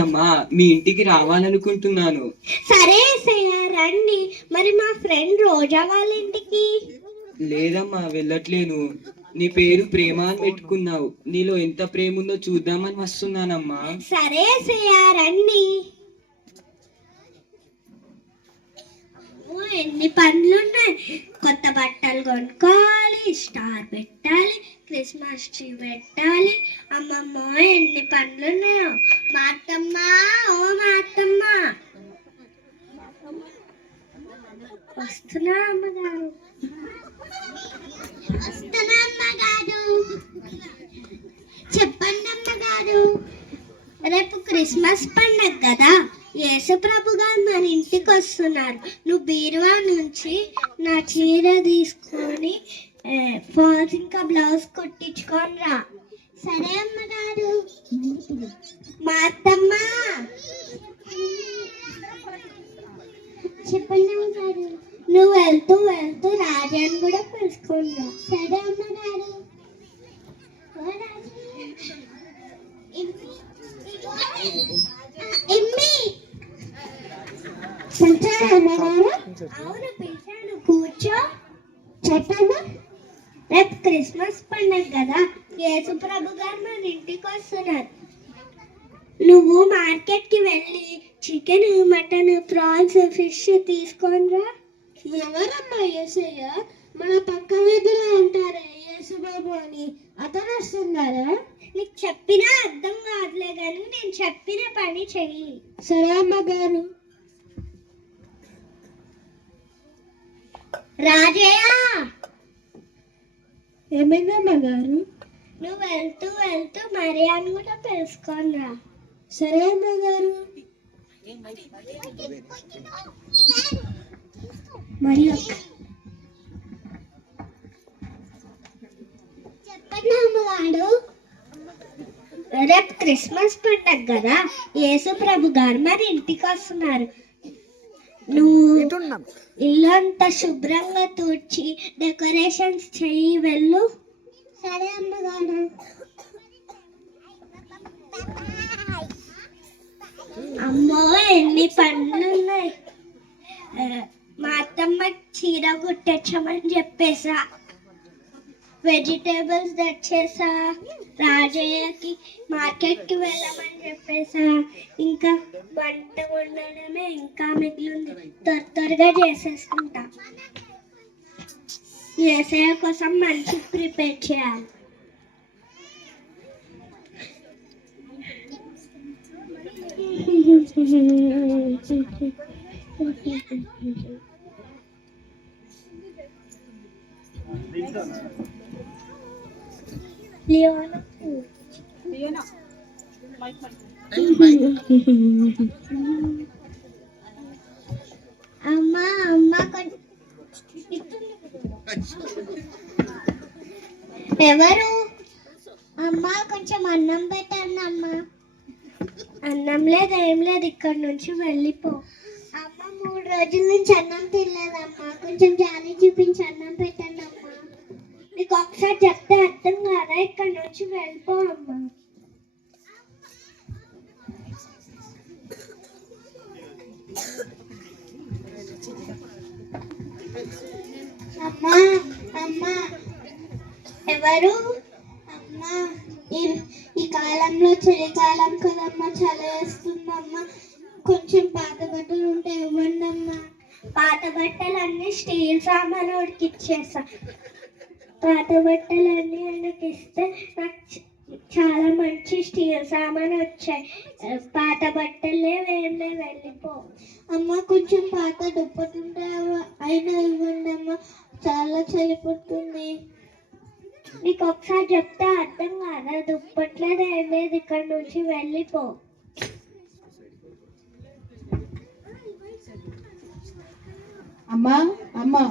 అమ్మా, మీ ఇంటికి రావాలనుకుంటున్నాను. సరే సయ్య రండి. మరి మా ఫ్రెండ్ రోజా వాళ్ళ ఇంటికి? లేదమ్మా, వెళ్ళట్లేను. నీ పేరు ప్రేమ అని పెట్టుకున్నావు. నీలో ఎంత ప్రేమ ఉందో చూద్దామని వస్తున్నానమ్మా. సరే సయ్య రండి. ఎన్ని పనులున్నాయి. కొత్త బట్టలు కొనుక్కోవాలి, స్టార్ పెట్టాలి, క్రిస్మస్ ట్రీ పెట్టాలి. అమ్మమ్మ ఎన్ని పనులున్నాయో. మా అత్తమ్మ, ఓ మా అత్తమ్మ, వస్తున్నా అమ్మగారు. వస్తున్నా అమ్మగారు. చెప్పండి అమ్మగారు. రేపు క్రిస్మస్ పండగ కదా, యేసు ప్రభు గారు మన ఇంటికి వస్తున్నారు. నువ్వు బీరువా నుంచి నా చీర తీసుకొని ఫాల్స్ ఇంకా బ్లౌజ్ కుట్టించుకొని రా. సరే అమ్మగారు. మా అత్తమ్మ, చెప్పండి అమ్మగారు. నువ్వు వెళ్తూ వెళ్తూ రాజాని కూడా పిలుచుకొని రా. సరే అమ్మగారు. అవును పిలిచాను, కూర్చో. చెప్పండి. రేపు క్రిస్మస్ పండుగ కదా, యేసు ప్రభు గారు మన ఇంటికి వస్తున్నారు. నువ్వు మార్కెట్కి వెళ్ళి చికెన్, మటన్, ప్రాన్స్, ఫిష్ తీసుకొని రా. ఎవరమ్మా యేసయ్య? మన పక్క వీధిలో ఉంటారే యేసు బాబు అని, అతను వస్తున్నారా? నీకు చెప్పినా అర్థం కాదులే కానీ నేను చెప్పిన పని చెయ్యి. సరే అమ్మగారు. రాజయ్య, ఏమైంది అమ్మగారు? నువ్వు వెళ్తూ వెళ్తూ మరియాను కూడా తెలుసుకొని రా. సరే అమ్మగారు. మరియా, చెప్పండి అమ్మగారు. రేపు క్రిస్మస్ పండగ కదా, యేసు ప్రభు గారు మరి ఇంటికి వస్తున్నారు. నువ్వు ఇల్లంతా శుభ్రంగా తుడిచి డెకరేషన్స్ చెయ్యి, వెళ్ళు. సరే అమ్మగారు. అమ్మో ఎన్ని పనులు ఉన్నాయి. మా అత్తమ్మ చీర కుట్టించమని చెప్పేసా, వెజిటేబుల్స్ తెచ్చేసా, రాజయ్యకి మార్కెట్కి వెళ్ళమని చెప్పేసా, ఇంకా వంట వండడమే ఇంకా మిగిలింది. త్వరగా చేసేసుకుంటా. యేసయ్య కోసం మంచి ప్రిపేర్ చేయాలి. అమ్మా అమ్మ, ఎవరు? అమ్మ కొంచెం అన్నం పెట్టండి అమ్మా. అన్నం లేదు, ఏం లేదు, ఇక్కడ నుంచి వెళ్ళిపో. అమ్మ 3 రోజుల నుంచి అన్నం తినలేదమ్మా, కొంచెం జాలి చూపించి అన్నం పెట్టండి అమ్మా. నీకు ఒకసారి చెప్తే అర్థం కాదా? ఇక్కడ నుంచి వెళ్ళిపో అమ్మా. అమ్మా అమ్మా, ఎవరు? అమ్మా, ఈ కాలంలో చలికాలం కదమ్మా, చలి వేస్తుందమ్మా, కొంచెం పాత బట్టలు ఉంటే ఇవ్వండి అమ్మా. పాత బట్టలన్నీ స్టీల్ సామాను ఉడికిచ్చేసా. పాత బట్టలన్నీ ఆయనకి ఇస్తే నాకు చాలా మంచి స్టీల్ సామాను వచ్చాయి. పాత బట్టలే ఏం లేవు, వెళ్ళిపో. అమ్మ కొంచెం పాత దుప్పటుంటే అయినా ఇవ్వండి అమ్మ, చాలా చలి పుడుతుంది. నీకు ఒకసారి చెప్తే అర్థం కాదా? దుప్పట్లేదు ఏం లేదు, ఇక్కడ నుంచి వెళ్ళిపో. అమ్మా అమ్మా,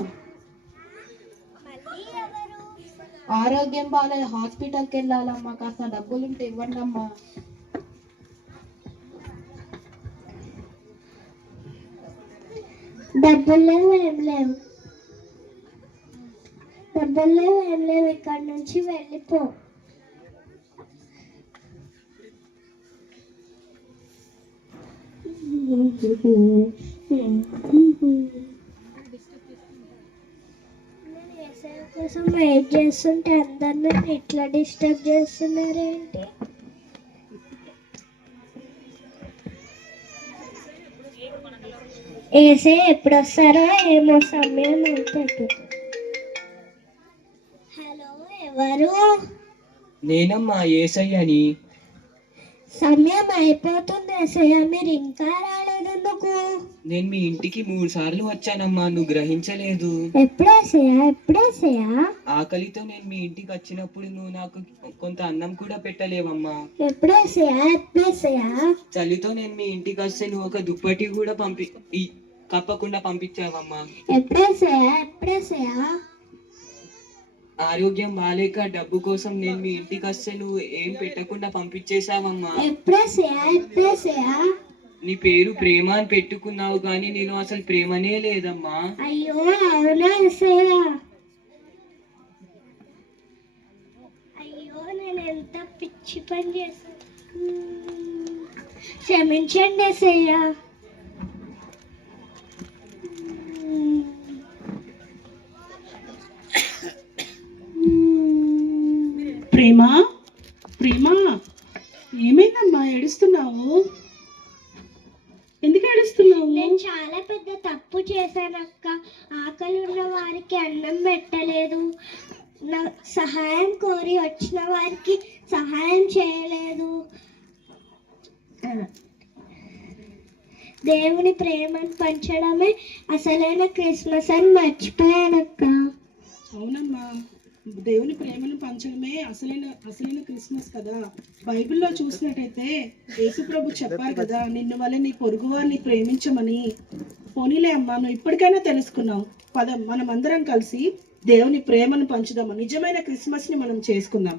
ఆరోగ్యం బాగాలేదు, హాస్పిటల్కి వెళ్ళాలమ్మా, కాస్త డబ్బులుంటే ఇవ్వండి అమ్మా. డబ్బులు లేవు, ఏం లేవు, డబ్బులు లేవు, ఏం లేవు, ఇక్కడ నుంచి వెళ్ళిపో. నేను ఏసఐ కోసం వెయిట్ చేస్తుంటే అందరు నన్ను ఇట్లా డిస్టర్బ్ చేస్తున్నారేంటి? ఏసఐ ఎప్పుడు వస్తారో ఏమో, సమయం అవుతుంది. హలో, ఎవరు? నేనమ్మా యేసయ్యని. సమయం అయిపోతుంది ఏసయ్య, మీరు ఇంకా రాలేదెందుకు? నేను మీ ఇంటికి 3 సార్లు వచ్చానమ్మా, నువ్వు గ్రహించలేదు. ఎప్పుడేసయ్యా? ఆకలితో నేను మీ ఇంటికి వచ్చినప్పుడు నువ్వు నాకు కొంత అన్నం కూడా పెట్టలేవమ్మా. ఎప్పుడేసయ్యా? చలితో నేను మీ ఇంటికి వస్తే నువ్వు ఒక దుప్పటి కూడా కప్పకుండా పంపించావమ్మా. ఎప్పుడేసయ్యా? ఆరోగ్యం బాలేక డబ్బు కోసం నేను మీ ఇంటికి వస్తే నువ్వు ఏం పెట్టకుండా పంపించేశావమ్మా. ఎప్పుడేసయ్యా? నీ పేరు ప్రేమ అని పెట్టుకున్నావు కానీ నేను అసలు ప్రేమనే లేదమ్మా. అయ్యో, అవునా ఏసయ్య? అయ్యో, నేను ఎంత పిచ్చి పని చేశాను. క్షమించండి ఏసయ్య. ప్రేమ, ప్రేమ, ఏమైందమ్మా ఏడుస్తున్నావు? ఎందుకు ఏడుస్తున్నావు? నేను చాలా పెద్ద తప్పు చేశానక్క. ఆకలి ఉన్న వారికి అన్నం పెట్టలేదు, నా సహాయం కోరి వచ్చిన వారికి సహాయం చేయలేదు. దేవుని ప్రేమను పంచడమే అసలైన క్రిస్మస్ అని మర్చిపోయానక్క. అవునమ్మా, దేవుని ప్రేమను పంచడమే అసలైన క్రిస్మస్ కదా. బైబిల్లో చూసినట్టయితే యేసుప్రభు చెప్పారు కదా, నిన్ను వల్ల నీ పొరుగు వారిని ప్రేమించమని. పోనీలే అమ్మా, నువ్వు ఇప్పటికైనా తెలుసుకున్నావు. పదం, మనం అందరం కలిసి దేవుని ప్రేమను పంచుదాము. నిజమైన క్రిస్మస్ ని మనం చేసుకుందాం.